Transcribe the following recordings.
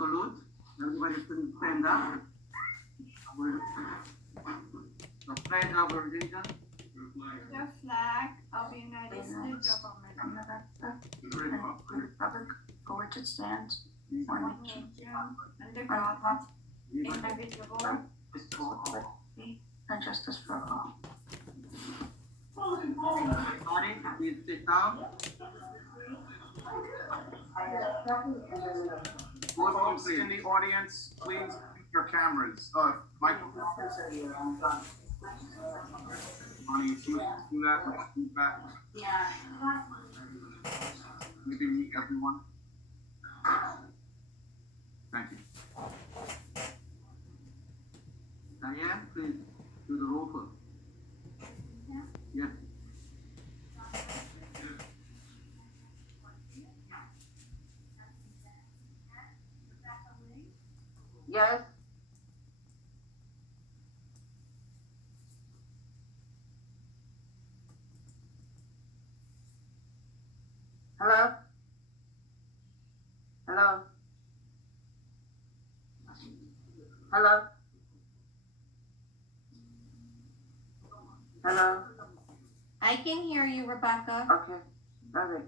salute. Everybody please stand up. The pledge of allegiance. The flag of the United States of America, The republic for which it stands, one nation, under God, indivisible, with liberty and justice for all. Everybody, please sit down. Folks in the audience, please mute your cameras. Microphones. Money, please do that. Move back. Maybe meet everyone. Thank you. Diane, please do the roll call. Yes. Yes. Hello? Hello? Hello? Hello? I can hear you, Rebecca. Okay. All right.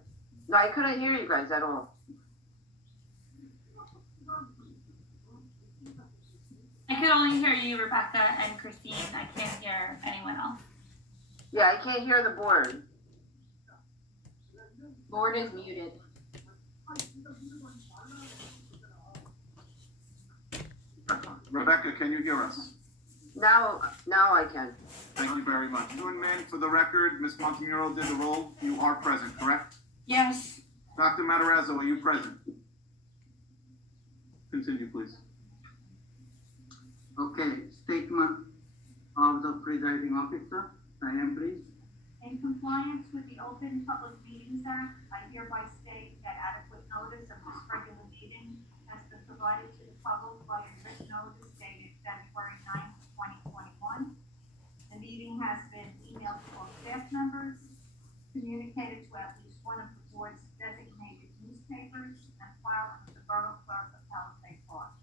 No, I couldn't hear you guys at all. I could only hear you, Rebecca, and Christine. I can't hear anyone else. Yeah, I can't hear the board. Board is muted. Rebecca, can you hear us? Now I can. Thank you very much. Doing man, for the record, Ms. Montemuro did the roll. You are present, correct? Yes. Dr. Matarazzo, are you present? Continue, please. Okay, statement of the presiding officer. Diane, please. In compliance with the Open Public Meetings Act, I hereby state that adequate notice of this regular meeting has been provided to the public by a written notice dated February 9th, 2021. The meeting has been emailed to all staff members, communicated to at least one of the board's designated newspapers, and filed with the Borough Clerk of Palisades Park.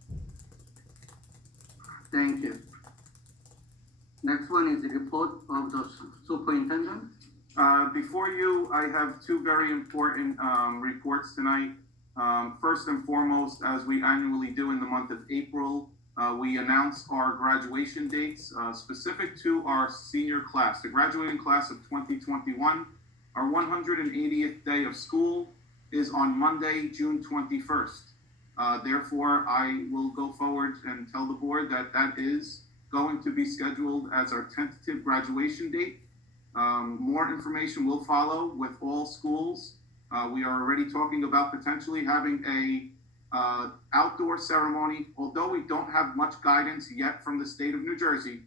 Thank you. Next one is the report of the superintendent. Before you, I have two very important reports tonight. First and foremost, as we annually do in the month of April, we announce our graduation dates specific to our senior class, the graduating class of 2021. Our 180th day of school is on Monday, June 21st. Therefore, I will go forward and tell the board that that is going to be scheduled as our tentative graduation date. More information will follow with all schools. We are already talking about potentially having a outdoor ceremony. Although we don't have much guidance yet from the state of New Jersey,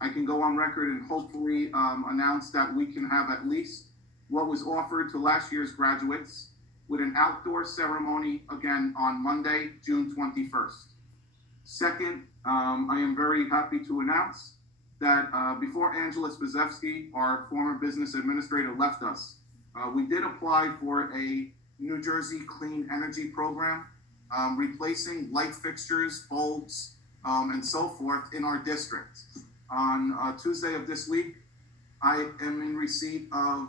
I can go on record and hopefully announce that we can have at least what was offered to last year's graduates with an outdoor ceremony again on Monday, June 21st. Second, I am very happy to announce that before Angela Spazewski, our former business administrator, left us, we did apply for a New Jersey Clean Energy Program, replacing light fixtures, bulbs, and so forth in our district. On Tuesday of this week, I am in receipt of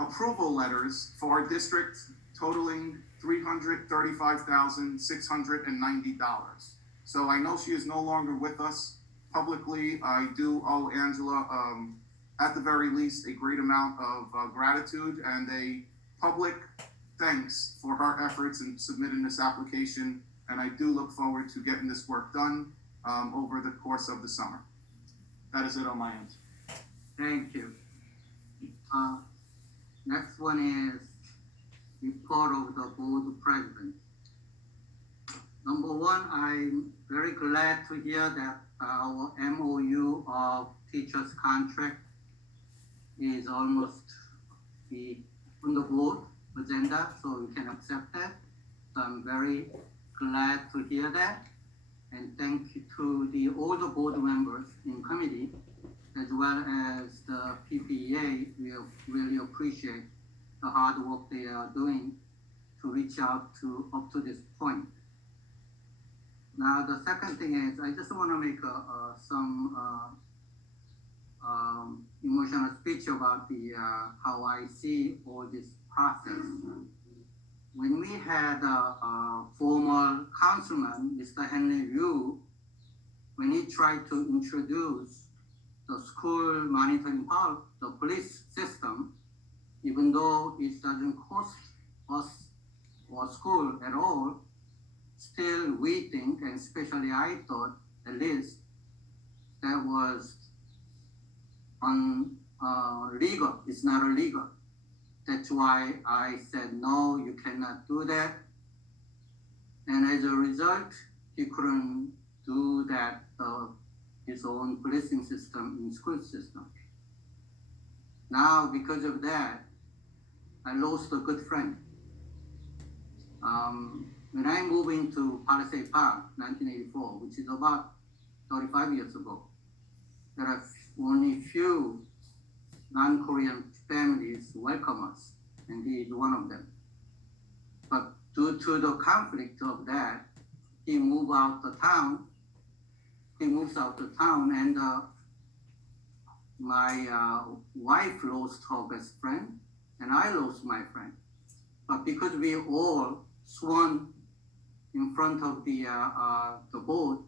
approval letters for our district totaling $335,690. So I know she is no longer with us. Publicly, I do owe Angela, at the very least, a great amount of gratitude and a public thanks for her efforts in submitting this application. And I do look forward to getting this work done over the course of the summer. That is it on my end. Thank you. Next one is report of the board president. Number one, I'm very glad to hear that our MOU of teachers contract is almost on the board agenda, so we can accept that. So I'm very glad to hear that. And thank you to all the board members in committee, as well as the PPEA. We really appreciate the hard work they are doing to reach out to up to this point. Now, the second thing is, I just want to make some emotional speech about how I see all this process. When we had a former councilman, Mr. Henry Yu, when he tried to introduce the school monitoring power, the police system, even though it doesn't cost us or school at all, still we think, and especially I thought, at least, that was legal. It's not illegal. That's why I said, no, you cannot do that. And as a result, he couldn't do that, his own policing system in school system. Now, because of that, I lost a good friend. When I moved into Palisades Park, 1984, which is about 35 years ago, there are only few non-Korean families welcome us, and he is one of them. But due to the conflict of that, he moves out the town, and my wife lost her best friend, and I lost my friend. But because we all sworn in front of the board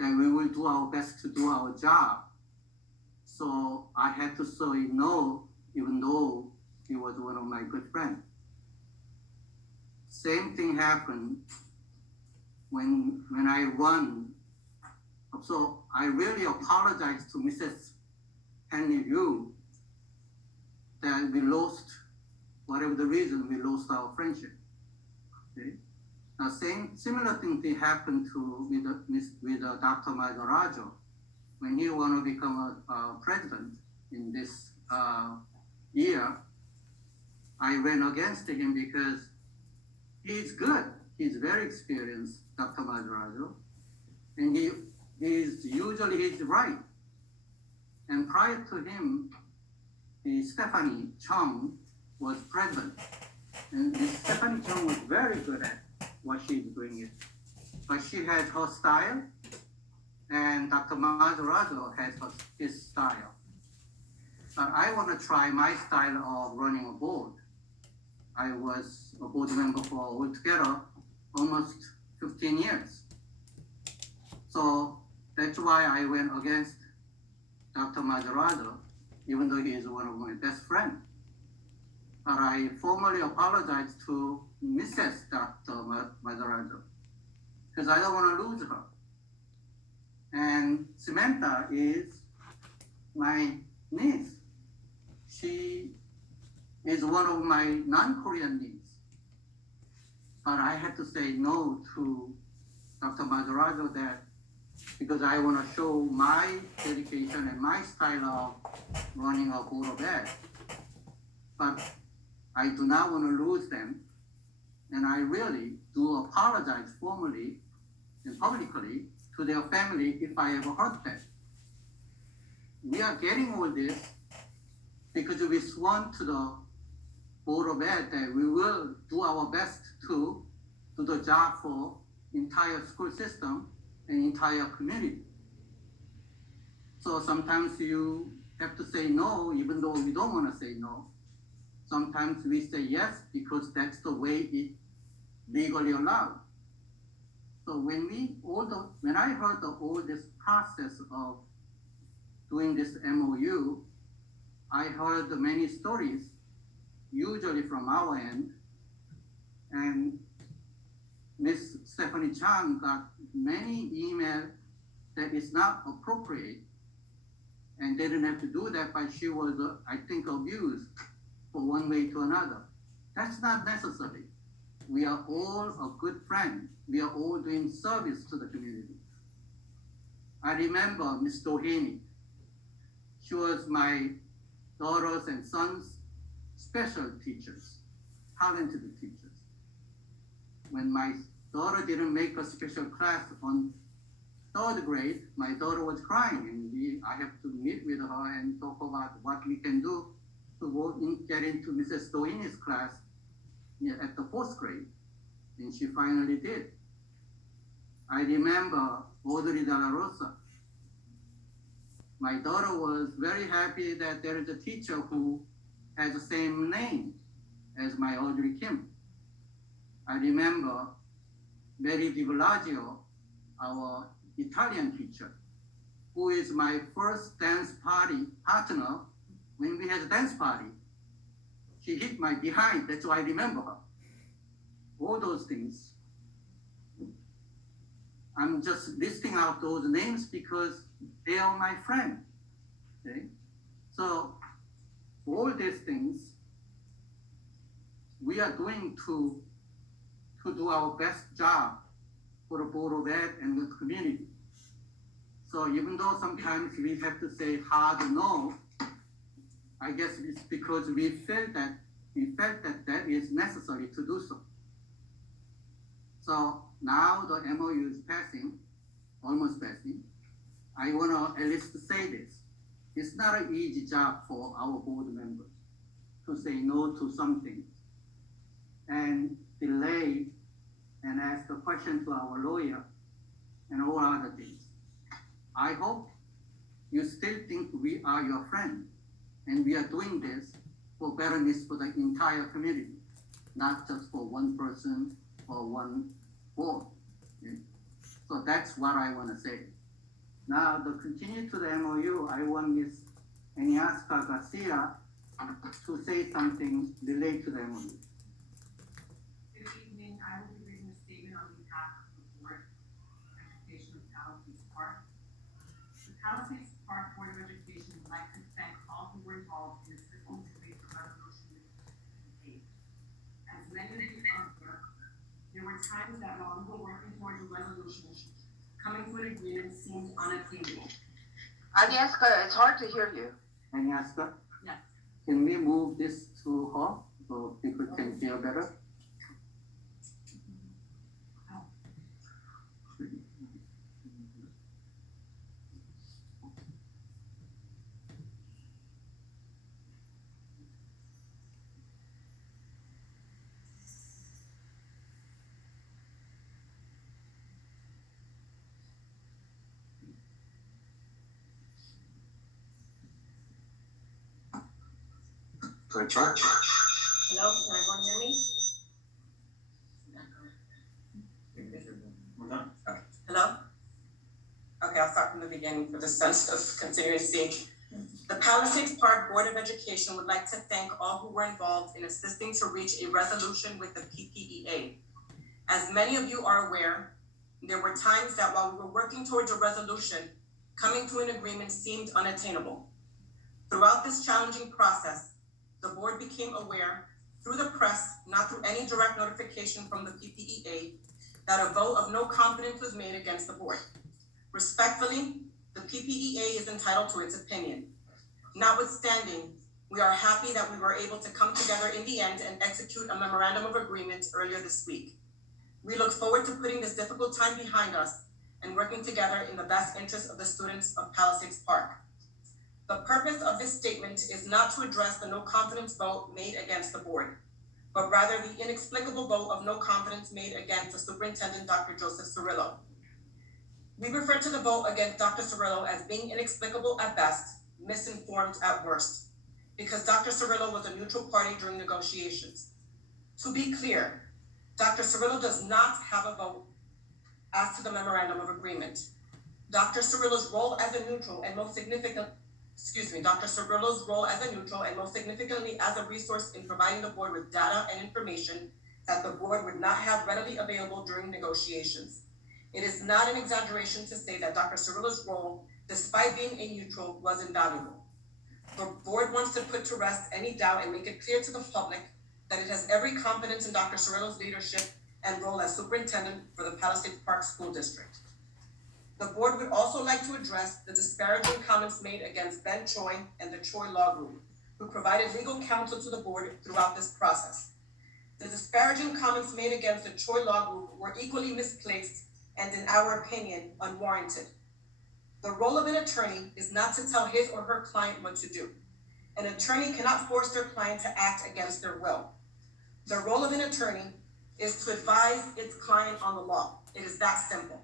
that we will do our best to do our job, so I had to say no, even though he was one of my good friends. Same thing happened when I won. So I really apologize to Mrs. Henry Yu that we lost, whatever the reason, we lost our friendship. Okay? Now, similar thing happened with Dr. Madarajo when he wanted to become a president in this year. I ran against him because he's good. He's very experienced, Dr. Madarajo, and he's right. And prior to him, Stephanie Chung was president, and Stephanie Chung was very good at what she's doing. But she has her style, and Dr. Madarajo has his style. But I want to try my style of running a board. I was a board member for altogether almost 15 years. So that's why I went against Dr. Madarajo, even though he is one of my best friends. But I formally apologized to Mrs. Dr. Madarajo because I don't want to lose her. And Samantha is my niece. She is one of my non-Korean nieces. But I had to say no to Dr. Madarajo that because I want to show my dedication and my style of running a board of ed. But I do not want to lose them. And I really do apologize formally and publicly to their family if I ever hurt them. We are getting all this because we sworn to the Board of Ed that we will do our best to do the job for entire school system and entire community. So sometimes you have to say no, even though we don't want to say no. Sometimes we say yes because that's the way it legally allowed. So when I heard all this process of doing this MOU, I heard many stories, usually from our end, and Ms. Stephanie Chang got many emails that is not appropriate, and they didn't have to do that, but she was, I think, abused for one way to another. That's not necessary. We are all a good friend. We are all doing service to the community. I remember Ms. Doheny. She was my daughters and sons' special teachers, talented teachers. When my daughter didn't make a special class on 3rd grade, my daughter was crying, and I have to meet with her and talk about what we can do to get into Mrs. Doheny's class at the 4th grade, and she finally did. I remember Audrey De La Rosa. My daughter was very happy that there is a teacher who has the same name as my Audrey Kim. I remember Mary Di Bellagio, our Italian teacher, who is my first dance party partner when we had a dance party. She hit my behind, that's why I remember her. All those things. I'm just listing out those names because they are my friend. Okay? So all these things we are doing to do our best job for the Board of Ed and the community. So even though sometimes we have to say hard no, I guess it's because we felt that that is necessary to do so. So now the MOU is passing, almost passing. I want to at least say this. It's not an easy job for our board members to say no to something and delay and ask a question to our lawyer and all other things. I hope you still think we are your friend and we are doing this for betterness for the entire community, not just for one person or one board. Okay? So that's what I want to say. Now, to continue to the MOU, I want Ms. Eniasca Garcia to say something related to the MOU. Good evening. I will be reading a statement on behalf of the Board of Education of Palisades Park. The Palisades Park Board of Education would like to thank all who were involved in assisting to raise the resolution with As many of you are aware, there were times that while we were working towards a resolution, coming to an agreement seemed unattainable. Agnieszka, it's hard to hear you. Eniasca? Yes. Can we move this to her so people can hear better? Good church. Hello, can everyone hear me? Hello? Okay, I'll start from the beginning for the sense of continuity. The Palisades Park Board of Education would like to thank all who were involved in assisting to reach a resolution with the PPEA. As many of you are aware, there were times that while we were working towards a resolution, coming to an agreement seemed unattainable. Throughout this challenging process, the board became aware through the press, not through any direct notification from the PPEA, that a vote of no confidence was made against the board. Respectfully, the PPEA is entitled to its opinion. Notwithstanding, we are happy that we were able to come together in the end and execute a memorandum of agreement earlier this week. We look forward to putting this difficult time behind us and working together in the best interest of the students of Palisades Park. The purpose of this statement is not to address the no confidence vote made against the board, but rather the inexplicable vote of no confidence made against the Superintendent, Dr. Joseph Cirillo. We refer to the vote against Dr. Cirillo as being inexplicable at best, misinformed at worst, because Dr. Cirillo was a neutral party during negotiations. To be clear, Dr. Cirillo does not have a vote as to the memorandum of agreement. Dr. Cirillo's role as a neutral and most significant Dr. Cirillo's role as a neutral and most significantly as a resource in providing the board with data and information that the board would not have readily available during negotiations. It is not an exaggeration to say that Dr. Cirillo's role, despite being a neutral, was invaluable. The board wants to put to rest any doubt and make it clear to the public that it has every confidence in Dr. Cirillo's leadership and role as superintendent for the Palisades Park School District. The board would also like to address the disparaging comments made against Ben Choi and the Choi Law Group, who provided legal counsel to the board throughout this process. The disparaging comments made against the Choi Law Group were equally misplaced and, in our opinion, unwarranted. The role of an attorney is not to tell his or her client what to do. An attorney cannot force their client to act against their will. The role of an attorney is to advise its client on the law. It is that simple.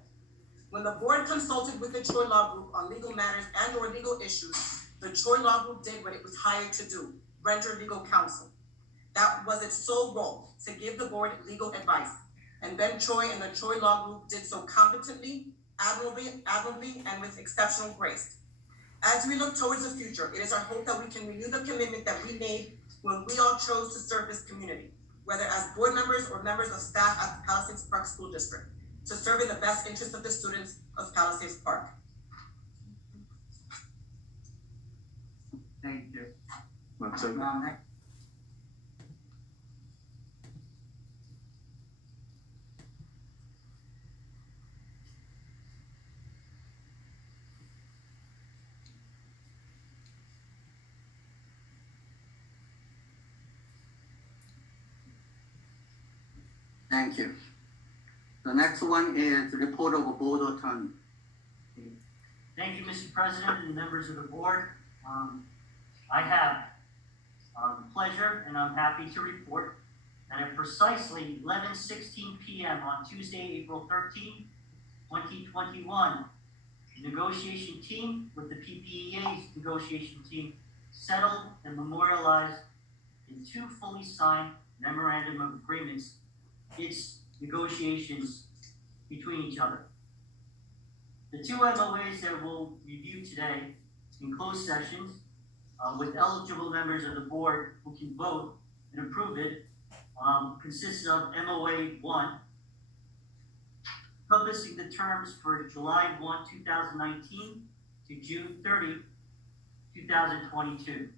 When the board consulted with the Troy Law Group on legal matters and or legal issues, the Troy Law Group did what it was hired to do, render legal counsel. That was its sole role, to give the board legal advice. And Ben Troy and the Troy Law Group did so competently, admirably, and with exceptional grace. As we look towards the future, it is our hope that we can renew the commitment that we made when we all chose to serve this community, whether as board members or members of staff at the Palisades Park School District, to serve in the best interest of the students of Palisades Park. Thank you. That's it. Next. Thank you. The next one is report of board attorney. Thank you, Mr. President and members of the board. I have the pleasure and I'm happy to report that at precisely 11:16 p.m. on Tuesday, April 13, 2021, the negotiation team with the PPEA's negotiation team settled and memorialized in two fully signed memorandum of agreements its negotiations between each other. The two MOAs that we'll review today in closed sessions with eligible members of the board who can vote and approve it consists of MOA 1, encompassing the terms for July 1, 2019 to June 30, 2022,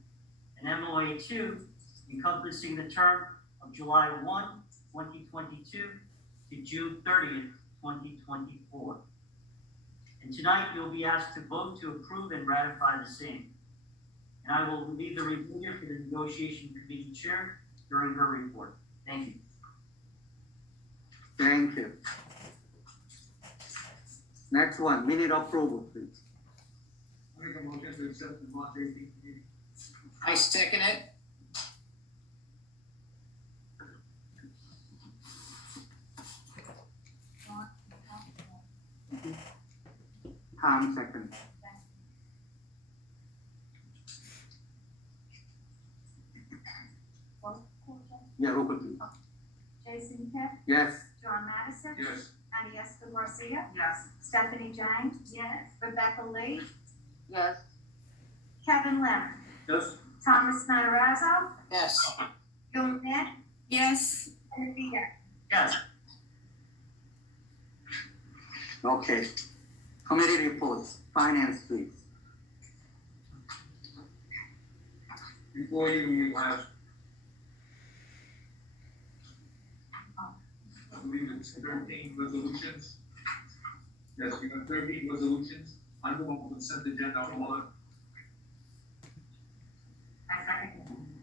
and MOA 2, encompassing the term of July 1, 2022 to June 30th, 2024. And tonight you'll be asked to vote to approve and ratify the same. And I will leave the remainder for the negotiation committee chair during her report. Thank you. Thank you. Next one, minute approval, please. I make a motion to accept the March 18th meeting. I second it. Tom second. Yeah, roll call please. Jason Kidd, Yes. John Madison, Yes. Annie Esther Garcia, Yes. Stephanie Jang, yes, Rebecca Lee, Yes. Kevin Lim, Yes. Thomas Matarazzo, Yes. Joan Net, Yes. and Rita. Yes. Okay. Committee reports, finance please. Before you have, I believe it's 13 resolutions. Yes, you have 13 resolutions. I move on consent agenda order. I second.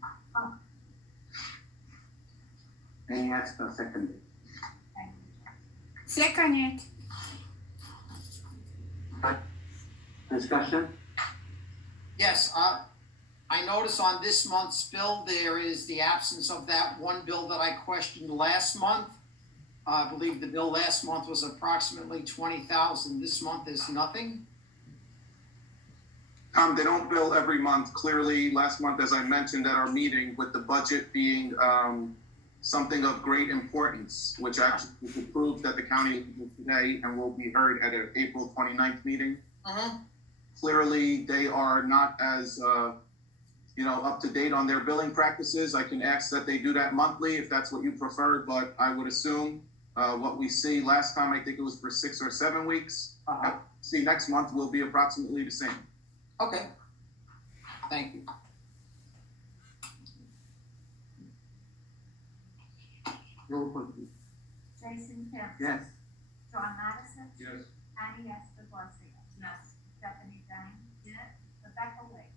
Any extra second? Second it. Discussion? Yes, I notice on this month's bill, there is the absence of that one bill that I questioned last month. I believe the bill last month was approximately 20,000. This month is nothing. They don't bill every month. Clearly, last month, as I mentioned at our meeting, with the budget being something of great importance, which actually was approved at the county today and will be heard at an April 29th meeting. Clearly, they are not as up to date on their billing practices. I can ask that they do that monthly if that's what you prefer, but I would assume what we see last time, I think it was for 6 or 7 weeks. See, next month will be approximately the same. Okay. Thank you. Roll call please. Jason Kidd, Yes. John Madison, Yes. Annie Esther Garcia, yes, Stephanie Jang, yes, Rebecca Lee,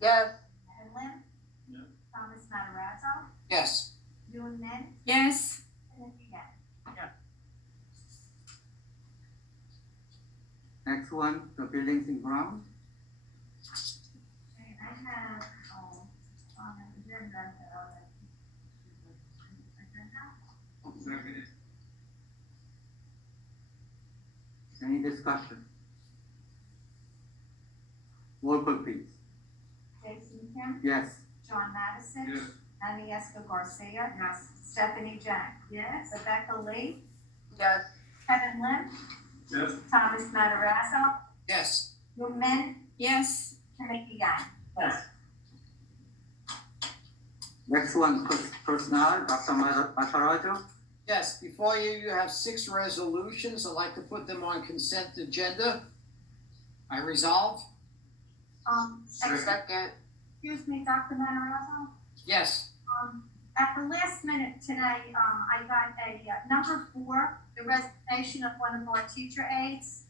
Yes. Kevin Lim, Yeah. Thomas Matarazzo, Yes. Joan Net, Yes. and Rita. Next one, the buildings and grounds. Okay, I have, on the agenda, Second. Any discussion? Roll call please. Jason Kim, Yes. John Madison. Yes. Annie Esca Garcia. Yes. Stephanie Jang. Yes. Rebecca Lee. Yes. Kevin Lim. Yes. Thomas Matarazzo. Yes. Lu Min. Yes. Timothy Yang. Yes. Next one, personnel, Dr. Matarazzo. Yes, before you, you have 6 resolutions. I'd like to put them on consent agenda. I resolve. Second. Excuse me, Dr. Matarazzo. Yes. At the last minute today, I got a number 4, the resignation of one of our teacher aides.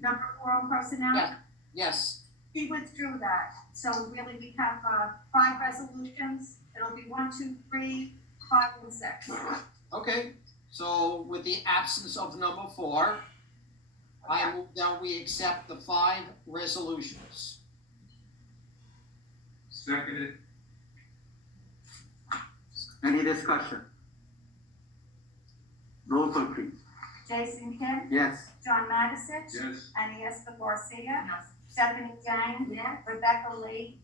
Number 4 on personnel. Yeah. Yes. He withdrew that. So really we have 5 resolutions. It'll be 1, 2, 3, 5, and 6. Okay, so with the absence of number 4, I move that we accept the 5 resolutions. Seconded. Any discussion? Roll call please. Jason Kim, Yes. John Madison, Yes. Annie Esca Garcia, Yes. Stephanie Jang, Yes. Rebecca Lee,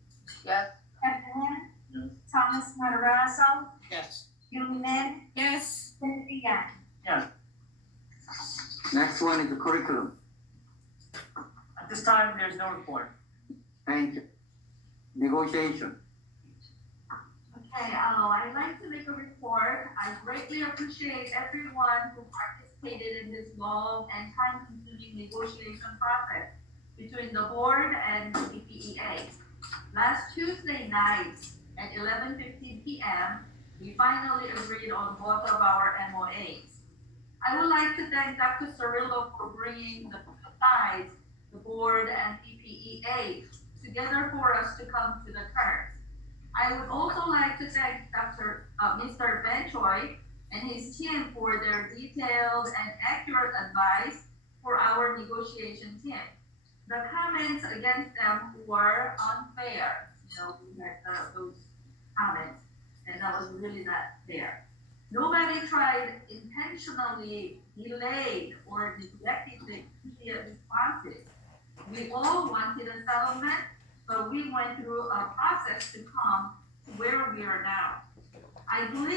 Yes. Kevin Lim, Yes. Thomas Matarazzo, Yes. Lu Min, Yes. Timothy Yang. Yes. Next one is the curriculum. At this time, there's no report. Thank you. Negotiation. Okay, I'd like to make a report. I greatly appreciate everyone who participated in this long and time-consuming negotiation process between the board and the BPEA. Last Tuesday night at 11:15 p.m., we finally agreed on both of our MOAs. I would like to thank Dr. Cirillo for bringing the sides, the board and BPEA, together for us to come to the terms. I would also like to thank Mr. Benchoy and his team for their detailed and accurate advice for our negotiation team. The comments against them were unfair. We had those comments, and that was really not fair. Nobody tried intentionally delayed or neglected the immediate responses. We all wanted a settlement, but we went through a process to come to where we are now. I believe